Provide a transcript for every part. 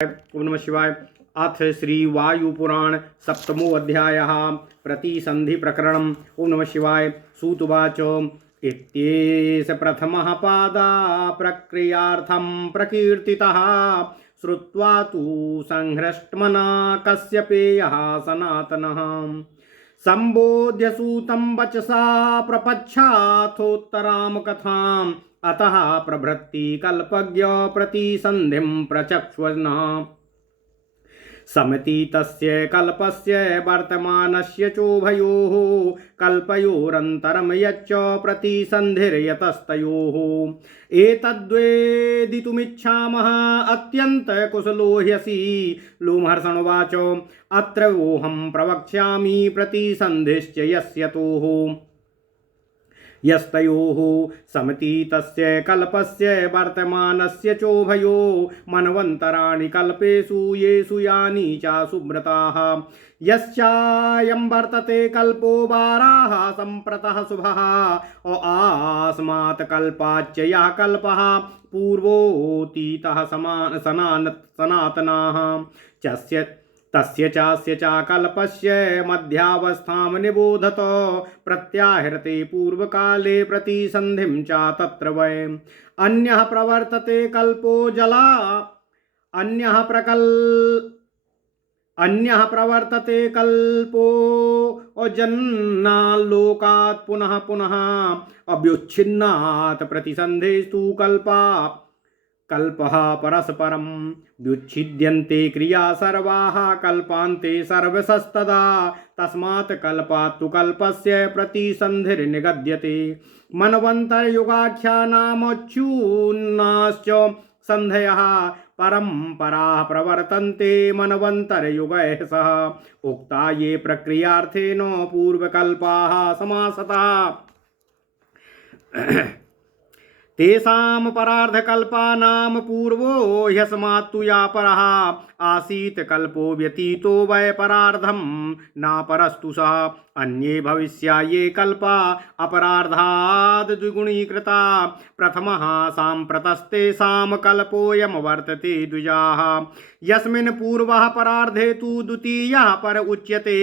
ओम नमः शिवाय। अथ श्री वायुपुराण सप्तमो अध्यायः प्रतिसंधि प्रकरणम्। ओम नमः शिवाय। सूतुवाच इत्येष प्रथमः पादा प्रक्रियार्थं प्रकीर्तितः श्रुत्वा तु संहृष्टमना कश्यपेयः सनातनः संबोध्य सूतं वचसा प्रपच्छाथोत्तरां कथाम् अतः प्रभृति कल्पज्ञ प्रतिसन्धिं प्रचक्ष्वन् समति तस्य कल्पस्य वर्तमानस्य चोभयोः कल्पयोरन्तरं यच्च प्रतिसन्धिर्यतस्तयोः एतद्वेदितुमिच्छामः अत्यन्तकुशलो ह्यसि। लोमहर्षणोवाच अत्र वोऽहं प्रवक्ष्यामि प्रतिसन्धिश्च यस्यतोः यस्तयोः समति तस्य कल्पस्य वर्तमानस्य चोभयो मन्वन्तराणि कल्पेषु येषु यानि च सुव्रताः यस्यायं वर्तते कल्पो वाराः सम्प्रतः शुभः आस्मात् कल्पाच्च यः कल्पः पूर्वोऽतीतः सनातनाः तस्य चास्य च कल्पस्य मध्यावस्थां निबोधत प्रत्याहृते पूर्वकाले प्रतिसन्धिं च तत्र वै अन्यः प्रवर्तते कल्पो जला अन्यः प्रवर्तते कल्पो जन्नाल्लोकात् पुनः पुनः अव्युच्छिन्नात् प्रतिसन्धेस्तु कल्पः परस्परं व्युच्छिद्यन्ते क्रिया सर्वाः कल्पान्ते सर्वशस्तदा तस्मात् कल्पात् तु कल्पस्य प्रतिसन्धिर्निगद्यते मन्वन्तरयुगाख्यानामच्यून्नाश्च सन्धयः परम्पराः प्रवर्तन्ते मन्वन्तरयुगैः सह उक्ता ये प्रक्रियार्थेन पूर्वकल्पाः समासतः तेषां परार्धकल्पानां पूर्वो ह्यस्मात्तु या परः आसीत् कल्पो व्यतीतो वै परार्धं नापरस्तु सः अन्ये भविष्या ये कल्पा अपरार्धाद् द्विगुणीकृता प्रथमः साम्प्रतस्तेषां कल्पोऽयं वर्तते द्विजाः यस्मिन् पूर्वः परार्धे तु द्वितीयः पर उच्यते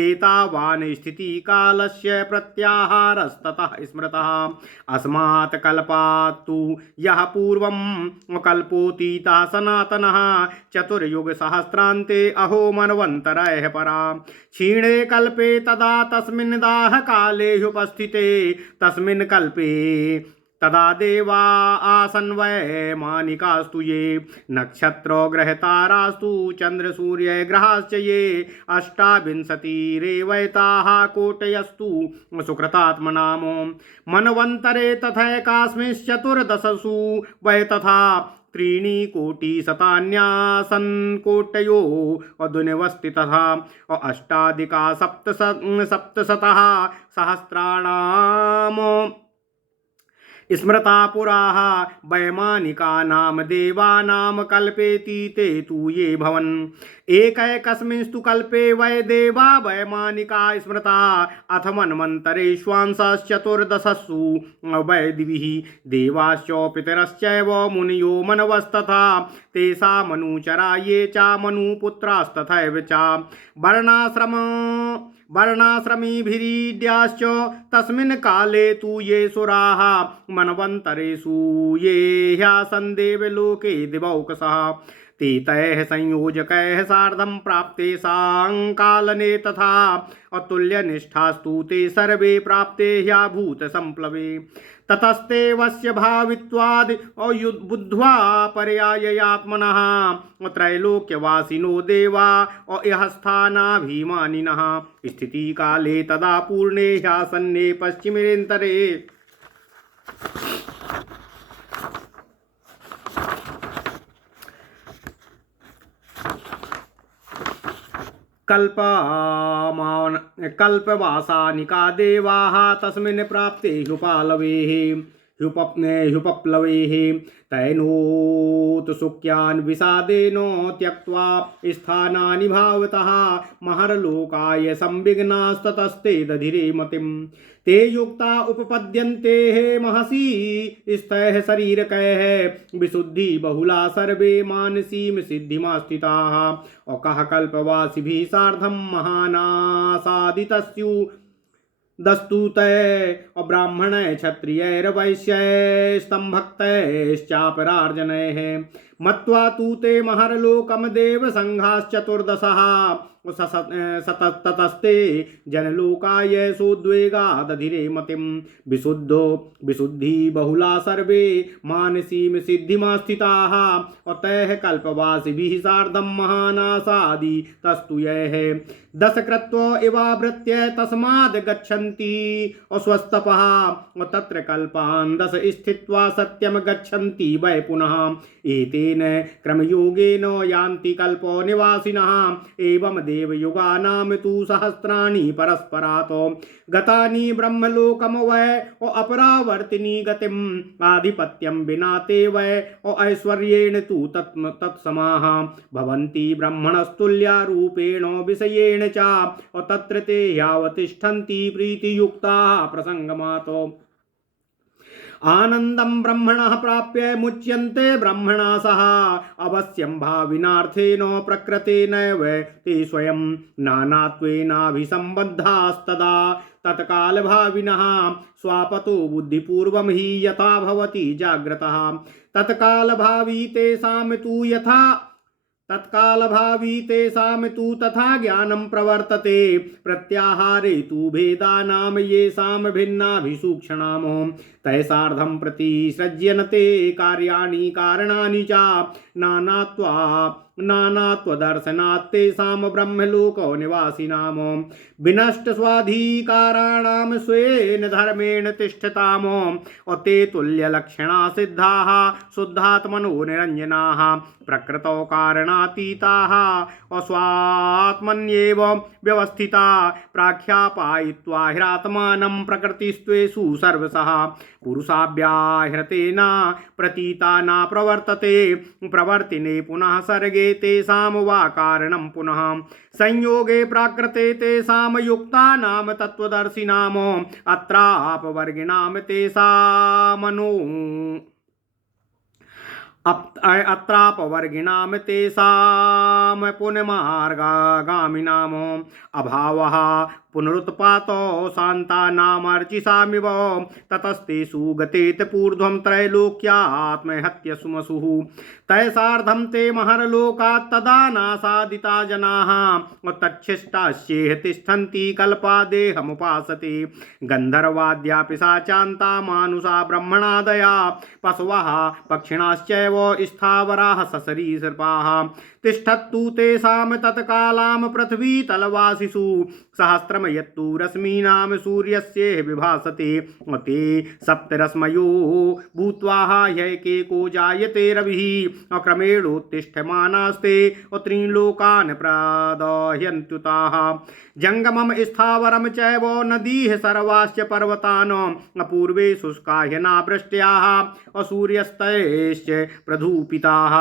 एतावान् स्थितिकालस्य प्रत्याहारस्ततः स्मृतः अस्मात् कल्पात् तु यः पूर्वं कल्पोऽतीतः सनातनः चतुर्युगसहस्रान्ते अहो मन्वन्तरैः परा क्षीणे कल्पे तदा तस्मिन् दाह काले उपस्थिते तस्मिन् कल्पे तदा देवा आसन् वैमानिकास्तु ये नक्षत्रग्रहतारास्तु चन्द्रसूर्यग्रहाश्च ये अष्टाविंशतिरेवैताः कोटयस्तु सुकृतात्मनाम मन्वन्तरे तथैकास्मिंश्चतुर्दशसु वै तथा त्रीणि कोटिशतान्यासन् कोटयो अधुनिवस्थितः अष्टाधिका सप्तशतः सहस्राणाम् स्मृता पुराः वैमानिकानां देवानां कल्पेति ते तु ये भवन् एकैकस्मिंस्तु कल्पे वै देवा वैमानिका स्मृता अथ मन्वन्तरेष्वांशश्चतुर्दशसु वै दिविः देवाश्च पितरश्चैव मुनयो मनवस्तथा तेषामनुचरा ये च मनुपुत्रास्तथैव च वर्णाश्रमीभिरीड्याश्च तस्मिन् काले तु ये सुराः मन्वन्तरेषु ये ह्यासन् देवलोके दिवौकसः ते तैः संयोजकैः सार्धं प्राप्ते साङ्कालने तथा अतुल्यनिष्ठास्तु ते सर्वे प्राप्ते ह्याभूतसम्प्लवे ततस्ते वस्य भावित्वाद् बुद्ध्वा पर्याययात्मनः त्रैलोक्यवासिनो देवा इहस्थानाभिमानिनः स्थितिकाले तदा पूर्णे ह्यासन्ने पश्चिमेन्तरे कल्पवासानिका देवाः तस्मिन् प्राप्ते ह्युपालवेः ह्युपप्लवैः तैनोत्सुक्यान् विषादेनो त्यक्त्वा स्थानानि भावतः महरलोकाय संविघ्नास्ततस्ते दधिरे मतिम् ते युक्ता उपपद्यन्ते महसि स्थैः शरीरकैः विशुद्धि बहुला सर्वे मानसीं सिद्धिमास्थिताः औकः कल्पवासिभिः सार्धं महानासादितस्यु दस्तुतय ब्राह्मण क्षत्रियैर्वैश्यैस्तम्भक्तैश्चापरार्जनैः मत्वा तु ते महरलोकम देव संघाश्चतुर्दशः ततस्ते जनलोकाय सोद्वेगादधिरे मतिं विशुद्धि बहुला सर्वे मानसीं सिद्धिमास्थिताः अतः कल्पवासिभिः सार्धं महानासादि तस्तु यैः दशकृत्व इवावृत्य तस्माद् गच्छन्ति अस्वस्थपः तत्र कल्पान् दश स्थित्वा सत्यं गच्छन्ति वै पुनः एतेन क्रमयोगेन यान्ति कल्पो निवासिनः एवं देवयुगानां तु सहस्राणि परस्परात् गतानि ब्रह्मलोकं वै अपरावर्तिनी गतिम् आधिपत्यं विना ते वै ऐश्वर्येण तु तत्समाः भवन्ति ब्रह्मणस्तुल्या रूपेण विषयेण च तत्र ते यावतिष्ठन्ति प्रीतियुक्ताः प्रसंगमात् आनंदं ब्रह्मणः प्राप्य मुच्यन्ते ब्रह्मणा सह अवश्यं भाविनार्थेन प्रकृतेनैव ते स्वयं नानात्वेनाभिसम्बद्धास्तदा तत्कालभाविनः स्वापतो बुद्धिपूर्वं हि यथा भवति जाग्रतः तत्कालभावी तेषां तु तथा ज्ञानं प्रवर्तते प्रत्याहारे तु भेदानां येषां भिन्नाभिसूक्षणामो तैसार्धं प्रतिसृज्यन्ते कार्याणि कारणानि च नानात्वदर्शनात् तेषां ब्रह्मलोको निवासिनां विनष्टस्वाधिकाराणां स्वेन धर्मेण तिष्ठताम् ते तुल्यलक्षणा सिद्धाः शुद्धात्मनो निरञ्जनाः प्रकृतौ कारणातीताः अस्वात्मन्येव व्यवस्थिता प्राख्यापायित्वा ह्यात्मानं प्रकृतिस्त्वेषु सर्वशः पुरुषाभ्याहृतेन प्रतीता न प्रवर्तिने पुनः सर्गे तेषां वा कारणं पुनः संयोगे प्राकृते तेषां युक्तानां तत्त्वदर्शिनाम् अत्रापवर्गिणां तेषां पुनमार्गागामिनाम् अभावः पुनरुत्पातो शान्तानामर्चिषामिव ततस्तेषु गतेत पूर्ध्वं त्रैलोक्यात्महत्यसुमसुः तैसार्धं ते महरलोकात् तदा नासादिता जनाः तच्छिष्टास्येह तिष्ठन्ति कल्पादेहमुपासते गन्धर्वाद्या पिशाचान्ता मानुषा ब्रह्मणादया पशवः पक्षिणाश्चैव स्थावराः ससरीसृपाः तिष्ठत्तु तेषां तत्कालां पृथ्वीतलवासिषु सहस्रम यत्तु रश्मीनां सूर्यस्य विभासते ते सप्तरश्मयो भूत्वा ह्यैकेको जायते रविः अक्रमेणोत्तिष्ठमानास्ते त्रीन् प्रदह्यन्त्युताः जङ्गमं स्थावरं चैव नदीः सर्वाश्च पर्वतान् अपूर्वे शुष्काह्यना वृष्ट्याः असूर्यस्तैश्च प्रधूपिताः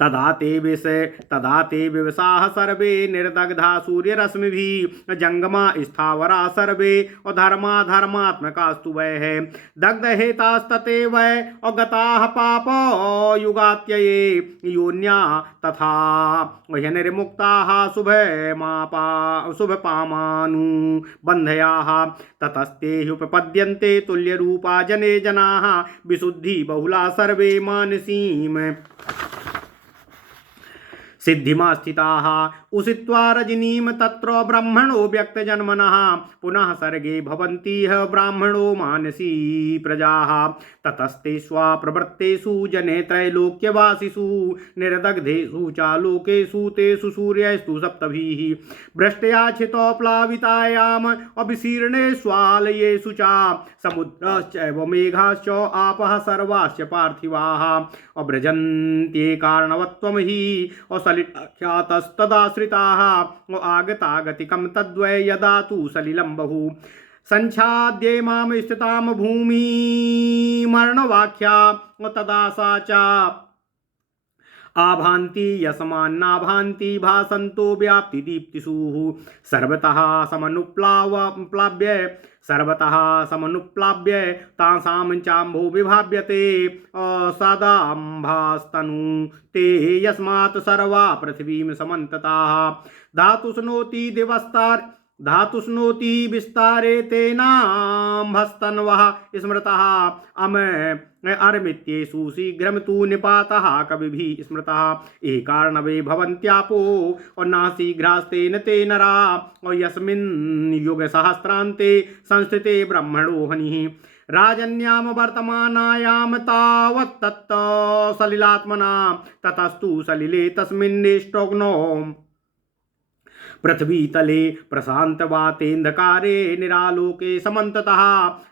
तदा ते विवसाः सर्वे निर्दग्धा सूर्यरश्मिभिः जंगमा स्थावरा सर्वे धर्मात्मकास्तु वै दग्धहेतास्तते वै अगताः पापयुगात्यये योन्या तथा ह्यनिर्मुक्ताः शुभपामानुबन्धयाः ततस्ते ह्युपपद्यन्ते तुल्यरूपा जने जनाः विशुद्धि बहुला सर्वे मानसीम् सिद्धिमा स्थिताः उषित्वा रजनीं तत्र ब्रह्मणो व्यक्तजन्मनः पुनः सर्गे भवन्ति ब्राह्मणो मानसी प्रजाः ततस्ते स्वाप्रवृत्तेषु जने त्रैलोक्यवासिषु निर्दग्धेषु चालोकेषु तेषु सूर्यैस्तु सप्तभिः भ्रष्टयाचितो प्लावितायाम् अभिशीर्णे स्वालयेषु च समुद्राश्चैव मेघाश्च आपः सर्वाश्च पार्थिवाः अव्रजन्त्ये कारणवत्वं हि असलिलाख्यातस्तदाश्रिताः आगतागतिकं तद्वै यदा तु सलिलं बहु संख्याद्ये माम स्थिताम भूमि मरणवाख्या तदा सा च आभान्ति यस्मान्नाभान्ति भासन्तो व्याप्ति दीप्तिषु सर्वतः समनुप्लाव्य तासां चाम्भो विभाव्यते सदाम्भास्तनु ते यस्मात् सर्वा पृथिवीं समन्तताः धातुष्नोति विस्तारे तेनाम्भस्तन्वः स्मृतः अर्मित्येषु शीघ्रं तु निपातः कविभिः स्मृतः ये कारणवे भवन्त्यापो और न शीघ्रास्तेन ते नरा और यस्मिन् युगसहस्रान्ते संस्थिते ब्रह्मणो हनिः राजन्यां वर्तमानायां तावत्तत् सलिलात्मना ततस्तु सलिले तस्मिन्नेष्टोग्नो पृथ्वी तले प्रशांत वातेन्धकारे निरालोके समन्ततः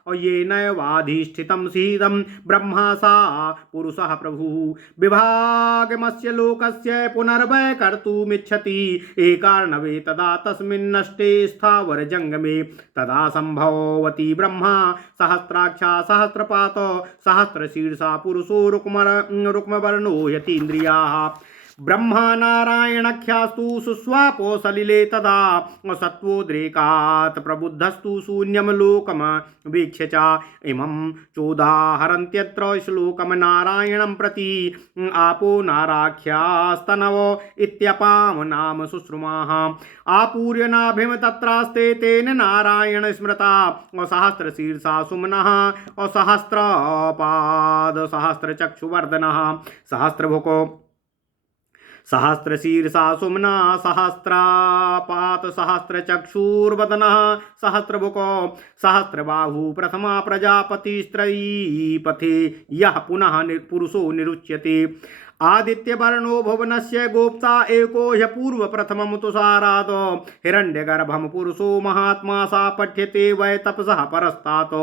और ये नैवाधिष्ठितं सीदं ब्रह्मा सा पुरुषः प्रभुः विभागमस्य लोकस्य पुनर्वै कर्तुमिच्छति एकार्णवे तदा तस्मिन्नष्टे स्थावरजङ्गमे तदा सम्भवति ब्रह्मा सहस्राक्षा सहस्रपात सहस्रशीर्षा पुरुषो रुक्मवर्णो यतीन्द्रियाः ब्रह्मा नारायणख्यास्तु सुस्वापो सलिले तदा सत्वोद्रेकात् प्रबुद्धस्तु शून्यं लोकम वीक्ष्य च इमं चोदाहरन्त्यत्र श्लोकं नारायणं प्रति आपो नाराख्यास्तनव इत्यपां नाम शुश्रुमाः आपूर्यनाभिं तत्रास्ते तेन नारायण स्मृता सहस्रशीर्षा सुमनः सहस्रपाद सहस्रचक्षुवर्धनः सहस्रभुको सहस्रशीर्षा सुमना सहस्रापात सहस्रचक्षुर्वदनः सहस्रमुखो सहस्रबाहु प्रथमा प्रजापतिस्त्रयीपथे यः पुनः पुरुषो निरुच्यते आदित्यवर्णो भुवनस्य गोप्ता एको ह्यपूर्व प्रथमं तुषारात् हिरण्यगर्भं पुरुषो महात्मा सा पठ्यते वै तपसः परस्तात्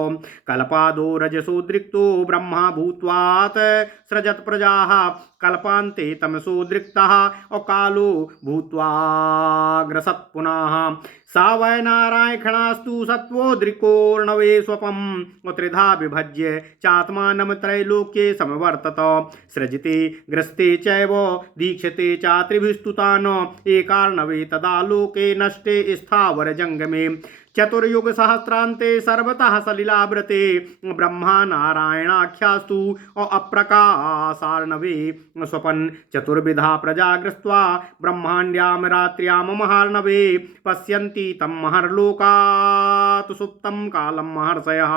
कल्पादो रजसोद्रिक्तो ब्रह्मा भूत्वात् सृजत् प्रजाः कल्पान्ते तमसोद्रिक्तः अकालो भूत्वाग्रसत् पुनः सा वै नारायणस्तु सत्वोद्रिकोर्णवे स्वपं त्रिधा विभज्य चात्मानं त्रैलोक्ये समवर्तत सृजते ग्रस्ते चैव दीक्षते चात्रिभिस्तुतान् एकार्णवे तदा लोके नष्टे स्थावरजङ्गमे चतुर्युग सहस्रान्ते सर्वतः सलिलाव्रते ब्रह्मा नारायणाख्यास्तु अप्रकाशार्णवे स्वपन् चतुर्विधा प्रजाग्रस्त्वा ब्रह्माण्ड्यां रात्र्यां महार्णवे पश्यन्ति तं महर्लोकात् सुप्तं कालं महर्षयः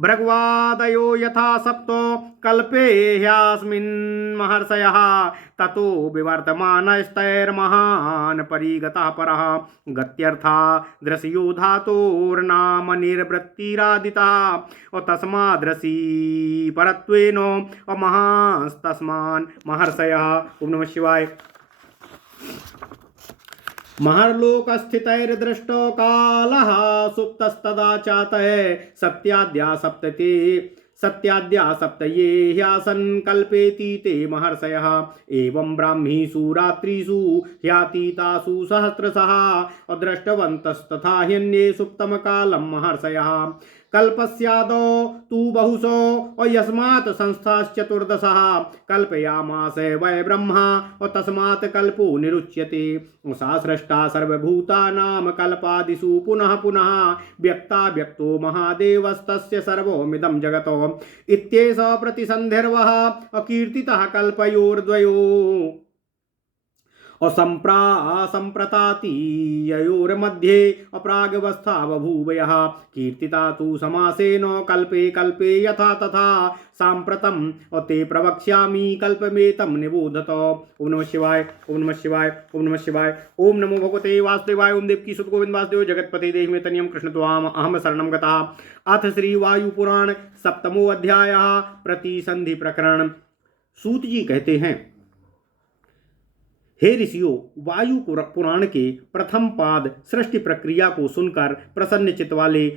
भृग्वादयो यथा सप्तो कल्पे ह्यस्मिन् महर्षयः ततो विवर्तमानस्तैर्महान् परिगतः परः गत्यर्था दृश्यो धातोर्नाम निर्वृत्तिरादिता तस्माद्रसी परत्वेन महास्तस्मान् महर्षयः। ओम नमः शिवाय। महर्लोकस्थितैर्दृष्टो कालः सुप्तस्तदा चातः सत्याद्या सप्तये ह्यासन् कल्पेति ते महर्षयः एवं ब्राह्मीषु रात्रिषु ह्यातीतासु सहस्रशः अदृष्टवन्तस्तथा ह्यन्ये सुप्तमकालं महर्षयः कल्पस्यादौ तु बहुशो यस्मात् संस्थाश्चतुर्दशः कल्पयामास वै ब्रह्मा तस्मात् कल्पो निरुच्यते सा सृष्टा सर्वभूतानां कल्पादिषु पुनः पुनः व्यक्ता व्यक्तो महादेवस्तस्य सर्वमिदं जगतो इत्येष प्रतिसन्धिर्वः अकीर्तितः कल्पयोर्द्वयो असम्प्रतातीययोर्मध्ये अप्रागवस्था बभूवयः कीर्तिता तु समासेन कल्पे कल्पे यथा तथा साम्प्रतं ते प्रवक्ष्यामि कल्पमेतं निबोधत। ओम नमः शिवाय। ओम नमः शिवाय। ओम नमः शिवाय। ओम नमो भगवते वासुदेवाय। ओम देवकी सुत गोविंद वासुदेव जगतपते देहि मे तनियं कृष्ण त्वाम अहम शरणं गतः। अथ श्री वायुपुराण सप्तमो अध्यायः प्रतिसंधि प्रकरण। सूत जी कहते हैं, हे ऋषियों, वायु पुराण के प्रथम पाद सृष्टि प्रक्रिया को सुनकर प्रसन्न चित्त वाले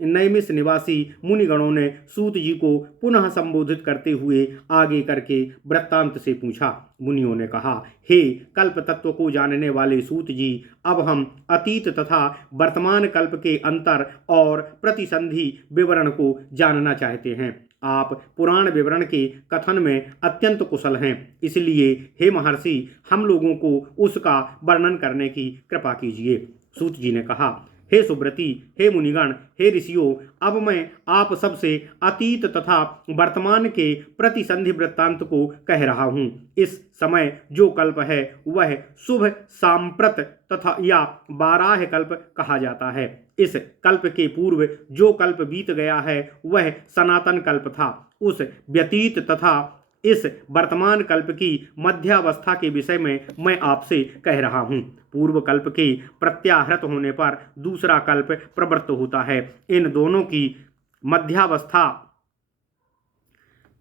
नैमिष निवासी मुनिगणों ने सूत जी को पुनः संबोधित करते हुए आगे करके वृत्तांत से पूछा। मुनियों ने कहा, हे कल्प तत्व को जानने वाले सूत जी, अब हम अतीत तथा वर्तमान कल्प के अंतर और प्रतिसंधि विवरण को जानना चाहते हैं। आप पुराण विवरण के कथन में अत्यंत कुशल हैं, इसलिए हे महर्षि, हम लोगों को उसका वर्णन करने की कृपा कीजिए। सूत जी ने कहा, हे सुब्रती, हे मुनिगण, हे ऋषियों, अब मैं आप सबसे अतीत तथा वर्तमान के प्रतिसंधि वृत्तांत को कह रहा हूँ। इस समय जो कल्प है वह शुभ सांप्रत तथा या बाराह कल्प कहा जाता है। इस कल्प के पूर्व जो कल्प बीत गया है वह सनातन कल्प था। उस व्यतीत तथा इस वर्तमान कल्प की मध्यावस्था के विषय में मैं आपसे कह रहा हूँ। पूर्व कल्प के प्रत्याहृत होने पर दूसरा कल्प प्रवृत्त होता है। इन दोनों की मध्यावस्था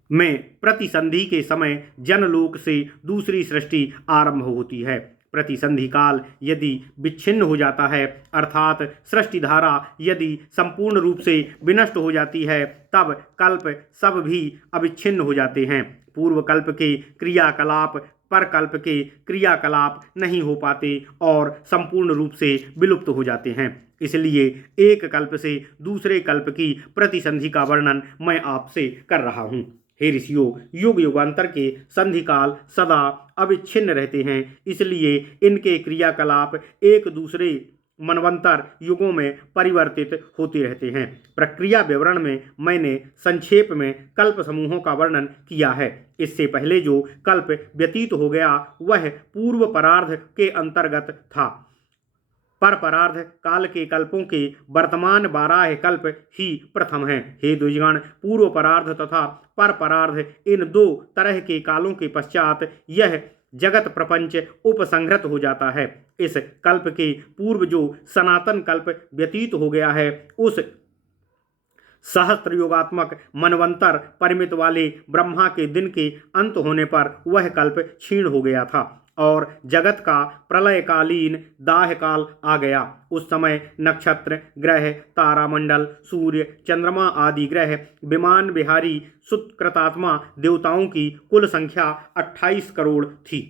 में प्रतिसंधि के समय जनलोक से दूसरी सृष्टि आरंभ होती है। प्रतिसंधि काल यदि विच्छिन्न हो जाता है, अर्थात सृष्टि धारा यदि संपूर्ण रूप से विनष्ट हो जाती है, तब कल्प सब भी अविच्छिन्न हो जाते हैं। पूर्व कल्प के क्रियाकलाप पर कल्प के क्रियाकलाप नहीं हो पाते और संपूर्ण रूप से विलुप्त हो जाते हैं। इसलिए एक कल्प से दूसरे कल्प की प्रतिसंधि का वर्णन मैं आपसे कर रहा हूँ। हे ऋषियों, युग युगांतर के संधि काल सदा अविच्छिन्न रहते हैं, इसलिए इनके क्रियाकलाप एक दूसरे मनवंतर युगों में परिवर्तित होते रहते हैं। प्रक्रिया विवरण में मैंने संक्षेप में कल्प समूहों का वर्णन किया है। इससे पहले जो कल्प व्यतीत हो गया वह पूर्व परार्ध के अंतर्गत था। पर परार्ध काल के कल्पों के वर्तमान 12 कल्प ही प्रथम हैं। हे द्विजगण, पूर्व परार्ध तथा पर परार्ध इन दो तरह के कालों के पश्चात यह जगत प्रपंच उपसंहृत हो जाता है। इस कल्प के पूर्व जो सनातन कल्प व्यतीत हो गया है, उस सहस्त्र युगात्मक मनवंतर परिमित वाले ब्रह्मा के दिन के अंत होने पर वह कल्प क्षीण हो गया था और जगत का प्रलयकालीन दाह काल आ गया। उस समय नक्षत्र, ग्रह, तारामंडल, सूर्य, चंद्रमा आदि ग्रह, विमान विहारी सुकृतात्मा देवताओं की कुल संख्या 28 करोड़ थी।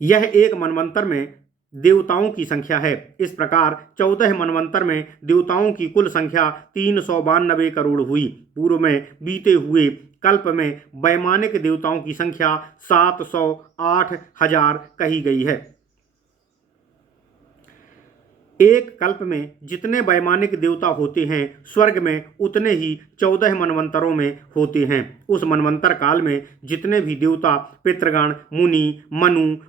यह एक मनवंतर में देवताओं की संख्या है। इस प्रकार 14 मनवंतर में देवताओं की कुल संख्या 392 करोड़ हुई। पूर्व में बीते हुए कल्प में वैमानिक देवताओं की संख्या 708,000 कही गई है। एक कल्प में जितने वैमानिक देवता होते हैं, स्वर्ग में उतने ही 14 मनवंतरों में होते हैं। उस मनवंतर काल में जितने भी देवता, पितृगण, मुनि,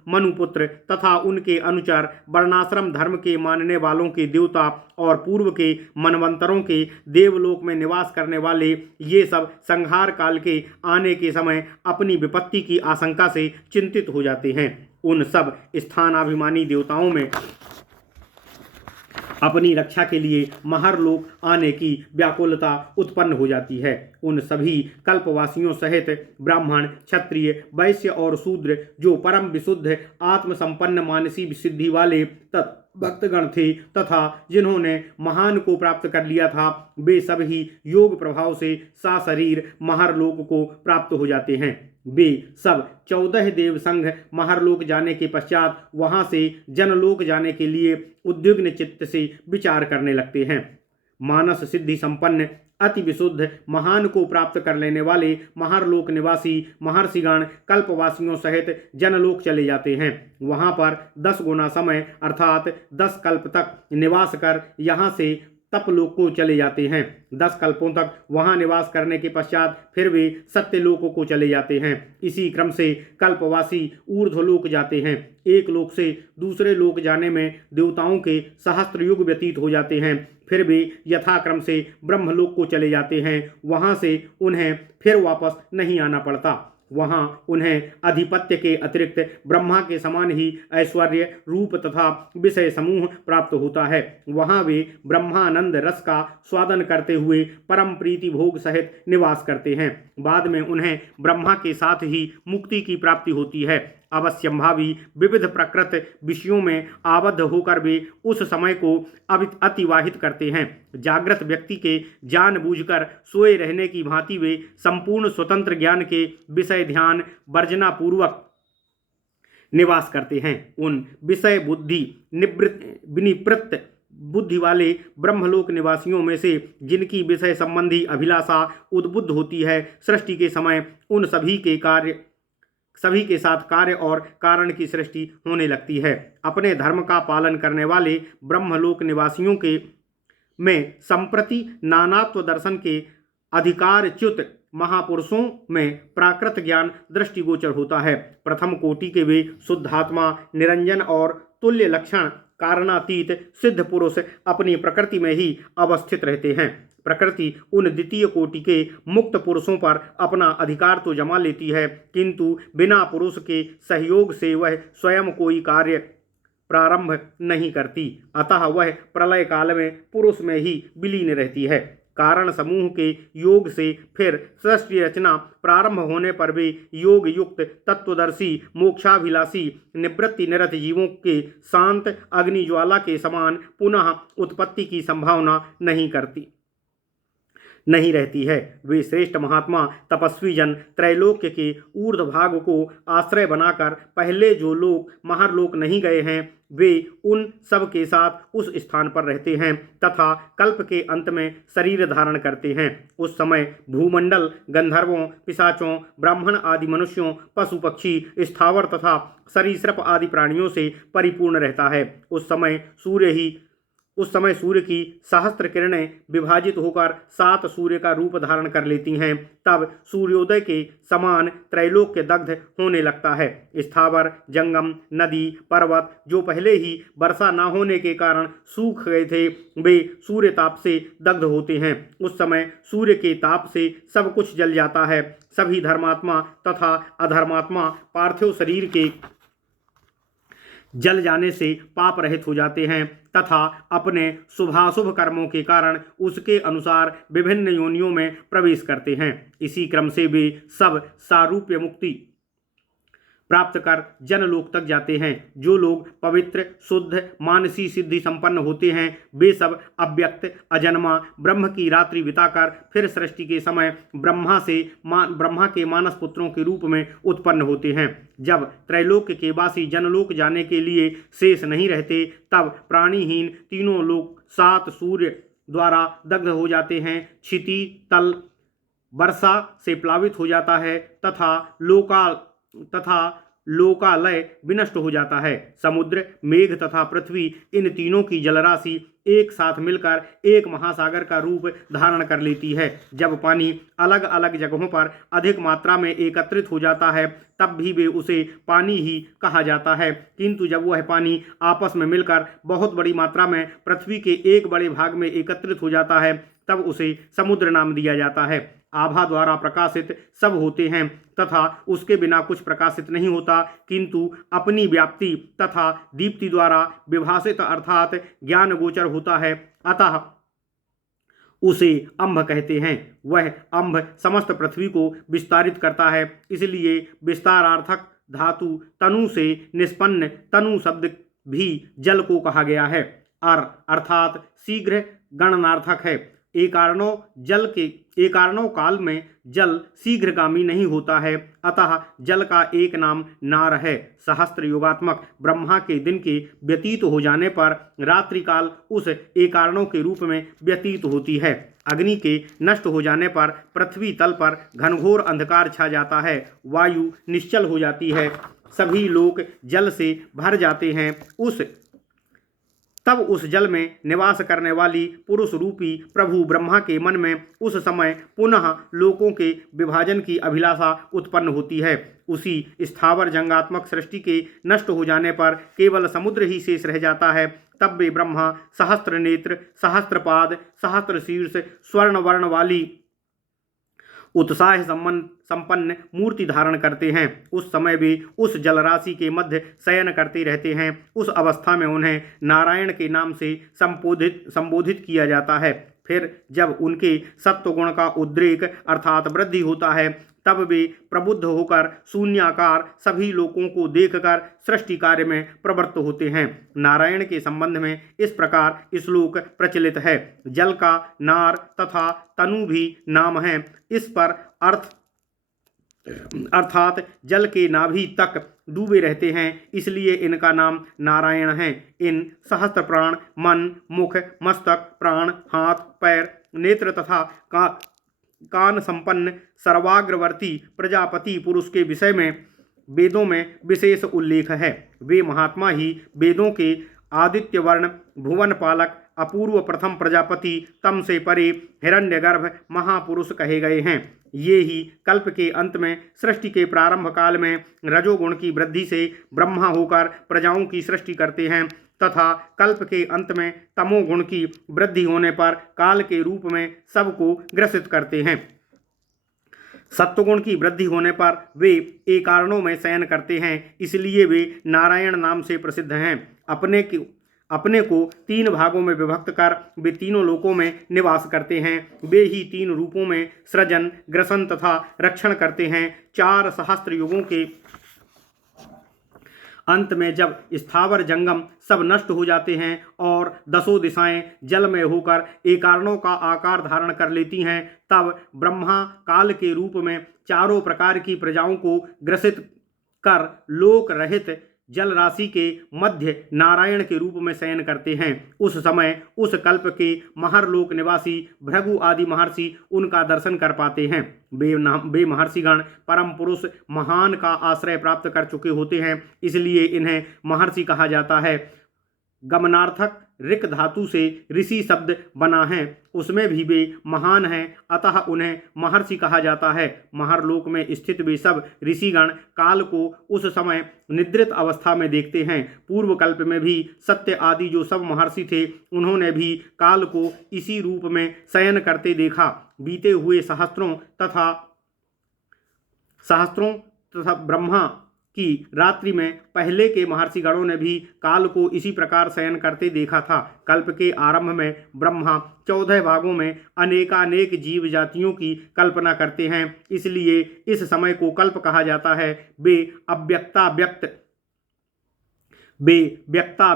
मनुपुत्र तथा उनके अनुचर, वर्णाश्रम धर्म के मानने वालों के देवता और पूर्व के मनवंतरों के देवलोक में निवास करने वाले, ये सब संहार काल के आने के समय अपनी विपत्ति की आशंका से चिंतित हो जाते हैं। उन सब स्थानाभिमानी देवताओं में अपनी रक्षा के लिए महरलोक आने की व्याकुलता उत्पन्न हो जाती है। उन सभी कल्पवासियों सहित ब्राह्मण, क्षत्रिय, वैश्य और शूद्र जो परम विशुद्ध आत्मसंपन्न मानसी सिद्धि वाले भक्तगण थे तथा जिन्होंने महान को प्राप्त कर लिया था, वे सभी योग प्रभाव से साशरीर महरलोक को प्राप्त हो जाते हैं। वे सब 14 देव संघ महरलोक जाने के पश्चात वहां से जनलोक जाने के लिए उद्विग्न चित्त से विचार करने लगते हैं। मानस सिद्धि संपन्न अति विशुद्ध महान को प्राप्त कर लेने वाले महरलोक निवासी महर्षिगण कल्पवासियों सहित जनलोक चले जाते हैं। वहां पर 10 गुना समय अर्थात 10 कल्प तक निवास कर यहाँ से तपलोक को चले जाते हैं। 10 कल्पों तक वहां निवास करने के पश्चात फिर वे सत्यलोकों को चले जाते हैं। इसी क्रम से कल्पवासी ऊर्ध्वलोक जाते हैं। एक लोक से दूसरे लोक जाने में देवताओं के सहस्त्र युग व्यतीत हो जाते हैं। फिर वे यथाक्रम से ब्रह्मलोक को चले जाते हैं। वहां से उन्हें फिर वापस नहीं आना पड़ता। वहां उन्हें अधिपत्य के अतिरिक्त ब्रह्मा के समान ही ऐश्वर्य, रूप तथा विषय समूह प्राप्त होता है। वहां वे ब्रह्मानंद रस का स्वादन करते हुए परम प्रीति भोग सहित निवास करते हैं। बाद में उन्हें ब्रह्मा के साथ ही मुक्ति की प्राप्ति होती है। अवश्यंभावी विविध प्रकृत विषयों में आबद्ध होकर वे उस समय को अतिवाहित करते हैं। जागृत व्यक्ति के जानबूझकर सोए रहने की भांति वे संपूर्ण स्वतंत्र ज्ञान के विषय ध्यान वर्जना पूर्वक निवास करते हैं। उन विषय बुद्धि विनिवृत्त बुद्धि वाले ब्रह्मलोक निवासियों में से जिनकी विषय संबंधी अभिलाषा उद्बुद्ध होती है, सृष्टि के समय उन सभी के साथ कार्य और कारण की सृष्टि होने लगती है। अपने धर्म का पालन करने वाले ब्रह्मलोक निवासियों के में संप्रति नानात्व दर्शन के अधिकारच्युत महापुरुषों में प्राकृत ज्ञान दृष्टिगोचर होता है। प्रथम कोटि के वे शुद्धात्मा, निरंजन और तुल्य लक्षण कारणातीत सिद्ध पुरुष अपनी प्रकृति में ही अवस्थित रहते हैं। प्रकृति उन द्वितीय कोटि के मुक्त पुरुषों पर अपना अधिकार तो जमा लेती है, किंतु बिना पुरुष के सहयोग से वह स्वयं कोई कार्य प्रारंभ नहीं करती। अतः वह प्रलय काल में पुरुष में ही विलीन रहती है। कारण समूह के योग से फिर सृष्टि रचना प्रारंभ होने पर वे योग युक्त तत्वदर्शी मोक्षाभिलाषी निवृत्ति निरत जीवों के शांत अग्निज्वाला के समान पुनः उत्पत्ति की संभावना नहीं रहती है। वे श्रेष्ठ महात्मा तपस्वी जन त्रैलोक्य के ऊर्ध्व भाग को आश्रय बनाकर पहले जो लोग महरलोक नहीं गए हैं, वे उन सब के साथ उस स्थान पर रहते हैं तथा कल्प के अंत में शरीर धारण करते हैं। उस समय भूमंडल गंधर्वों, पिशाचों, ब्राह्मण आदि मनुष्यों, पशु पक्षी, स्थावर तथा सरीसृप आदि प्राणियों से परिपूर्ण रहता है। उस समय सूर्य की सहस्त्र किरणें विभाजित होकर 7 सूर्य का रूप धारण कर लेती हैं। तब सूर्योदय के समान त्रैलोक्य दग्ध होने लगता है। स्थावर, जंगम, नदी, पर्वत जो पहले ही वर्षा न होने के कारण सूख गए थे, वे सूर्य ताप से दग्ध होते हैं। उस समय सूर्य के ताप से सब कुछ जल जाता है। सभी धर्मात्मा तथा अधर्मात्मा पार्थिव शरीर के जल जाने से पाप रहित हो जाते हैं तथा अपने शुभाशुभ कर्मों के कारण उसके अनुसार विभिन्न योनियों में प्रवेश करते हैं। इसी क्रम से वे सब सारूप्य मुक्ति प्राप्त कर जनलोक तक जाते हैं। जो लोग पवित्र, शुद्ध, मानसी सिद्धि संपन्न होते हैं, वे सब अव्यक्त अजन्मा ब्रह्म की रात्रि बिताकर फिर सृष्टि के समय ब्रह्मा के मानस पुत्रों के रूप में उत्पन्न होते हैं। जब त्रैलोक्य के वासी जनलोक जाने के लिए शेष नहीं रहते, तब प्राणीहीन तीनों लोक 7 सूर्य द्वारा दग्ध हो जाते हैं। क्षिति तल वर्षा से प्लावित हो जाता है तथा लोकालय विनष्ट हो जाता है। समुद्र, मेघ तथा पृथ्वी इन तीनों की जलराशि एक साथ मिलकर एक महासागर का रूप धारण कर लेती है। जब पानी अलग अलग जगहों पर अधिक मात्रा में एकत्रित हो जाता है, तब भी वे उसे पानी ही कहा जाता है, किंतु जब वह पानी आपस में मिलकर बहुत बड़ी मात्रा में पृथ्वी के एक बड़े भाग में एकत्रित हो जाता है, तब उसे समुद्र नाम दिया जाता है। आभा द्वारा प्रकाशित सब होते हैं तथा उसके बिना कुछ प्रकाशित नहीं होता, किंतु अपनी व्याप्ति तथा दीप्ति द्वारा विभासित अर्थात ज्ञान गोचर होता है, अतः उसे अम्भ कहते हैं। वह अम्भ समस्त पृथ्वी को विस्तारित करता है, इसलिए विस्तारार्थक धातु तनु से निष्पन्न तनु शब्द भी जल को कहा गया है। अर्थात शीघ्र गणनार्थक है। एकारणों काल में जल शीघ्रगामी नहीं होता है, अतः जल का एक नाम नार है। सहस्त्र युगात्मक ब्रह्मा के दिन के व्यतीत हो जाने पर रात्रि काल उस एकारणों के रूप में व्यतीत होती है। अग्नि के नष्ट हो जाने पर पृथ्वी तल पर घनघोर अंधकार छा जाता है, वायु निश्चल हो जाती है, सभी लोग जल से भर जाते हैं। तब उस जल में निवास करने वाली पुरुष रूपी प्रभु ब्रह्मा के मन में उस समय पुनः लोकों के विभाजन की अभिलाषा उत्पन्न होती है। उसी स्थावर जंगात्मक सृष्टि के नष्ट हो जाने पर केवल समुद्र ही शेष रह जाता है। तब वे ब्रह्मा सहस्त्र नेत्र, सहस्त्रपाद, सहस्त्र शीर्ष, स्वर्ण वर्ण वाली उत्साह संपन्न मूर्ति धारण करते हैं। उस समय वे उस जलराशि के मध्य शयन करते रहते हैं। उस अवस्था में उन्हें नारायण के नाम से संबोधित किया जाता है। फिर जब उनके सत्वगुण का उद्रेक अर्थात वृद्धि होता है, तब वे प्रबुद्ध होकर शून्याकार सभी लोगों को देखकर सृष्टि कार्य में प्रवृत्त होते हैं। नारायण के संबंध में इस प्रकार श्लोक प्रचलित है। जल का नार तथा तनु भी नाम है। इस पर अर्थात जल के नाभि तक डूबे रहते हैं, इसलिए इनका नाम नारायण है। इन सहस्त्र प्राण मन, मुख, मस्तक, प्राण, हाथ, पैर, नेत्र तथा कान संपन्न सर्वाग्रवर्ती प्रजापति पुरुष के विषय में वेदों में विशेष उल्लेख है। वे महात्मा ही वेदों के आदित्य वर्ण, भुवन पालक, अपूर्व प्रथम प्रजापति, तम से परे हिरण्यगर्भ महापुरुष कहे गए हैं। ये ही कल्प के अंत में सृष्टि के प्रारंभ काल में रजोगुण की वृद्धि से ब्रह्मा होकर प्रजाओं की सृष्टि करते हैं तथा कल्प के अंत में तमोगुण की वृद्धि होने पर काल के रूप में सबको ग्रसित करते हैं। सत्वगुण की वृद्धि होने पर वे एकारणों में शयन करते हैं, इसलिए वे नारायण नाम से प्रसिद्ध हैं। अपने को तीन भागों में विभक्त कर वे तीनों लोकों में निवास करते हैं। वे ही तीन रूपों में सृजन, ग्रसन तथा रक्षण करते हैं। 4 सहस्त्र युगों के अंत में जब स्थावर जंगम सब नष्ट हो जाते हैं और 10 दिशाएं जल में होकर एकारणों का आकार धारण कर लेती हैं, तब ब्रह्मा काल के रूप में चारों प्रकार की प्रजाओं को ग्रसित कर लोक रहित जल राशि के मध्य नारायण के रूप में शयन करते हैं। उस समय उस कल्प के महरलोक निवासी भृगु आदि महर्षि उनका दर्शन कर पाते हैं। वे महर्षिगण परम पुरुष महान का आश्रय प्राप्त कर चुके होते हैं, इसलिए इन्हें महर्षि कहा जाता है। गमनार्थक ऋक धातु से ऋषि शब्द बना है, उसमें भी वे महान हैं, अतः उन्हें महर्षि कहा जाता है। महरलोक में स्थित वे सब ऋषिगण काल को उस समय निद्रित अवस्था में देखते हैं। पूर्व कल्प में भी सत्य आदि जो सब महर्षि थे, उन्होंने भी काल को इसी रूप में शयन करते देखा। बीते हुए सहस्त्रों तथा ब्रह्मा की रात्रि में पहले के महर्षिगणों ने भी काल को इसी प्रकार शयन करते देखा था। कल्प के आरंभ में ब्रह्मा 14 भागों में अनेकानेक जीव जातियों की कल्पना करते हैं, इसलिए इस समय को कल्प कहा जाता है। वे व्यक्ता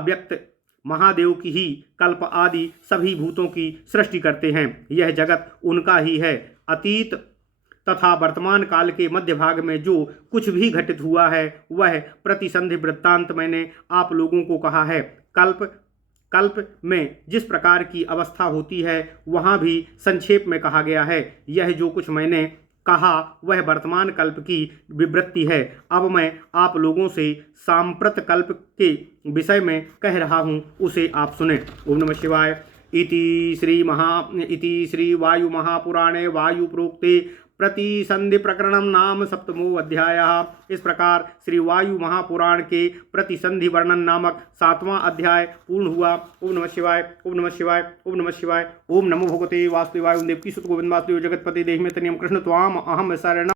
महादेव की ही कल्प आदि सभी भूतों की सृष्टि करते हैं। यह जगत उनका ही है। अतीत तथा वर्तमान काल के मध्य भाग में जो कुछ भी घटित हुआ है वह प्रतिसंधि वृत्तांत मैंने आप लोगों को कहा है। कल्प में जिस प्रकार की अवस्था होती है वहाँ भी संक्षेप में कहा गया है। यह जो कुछ मैंने कहा वह वर्तमान कल्प की विवृत्ति है। अब मैं आप लोगों से सांप्रत कल्प के विषय में कह रहा हूँ, उसे आप सुने। ओम नमः शिवाय। इति श्री वायु महापुराणे वायु प्रोक्ते प्रतिसंधि प्रकरणम नाम 7वां अध्याय। इस प्रकार श्री वायु महापुराण के प्रतिसंधि वर्णन नामक 7वां अध्याय पूर्ण हुआ। ओम नमः शिवाय, ओम नमः शिवाय, ओम नमः शिवाय। ओम नमो भगवते वासुदेवाय। ओम देवकी सुत गोविंद वासुदेव जगतपति देहि में तनियम कृष्ण त्वाम अहम शरण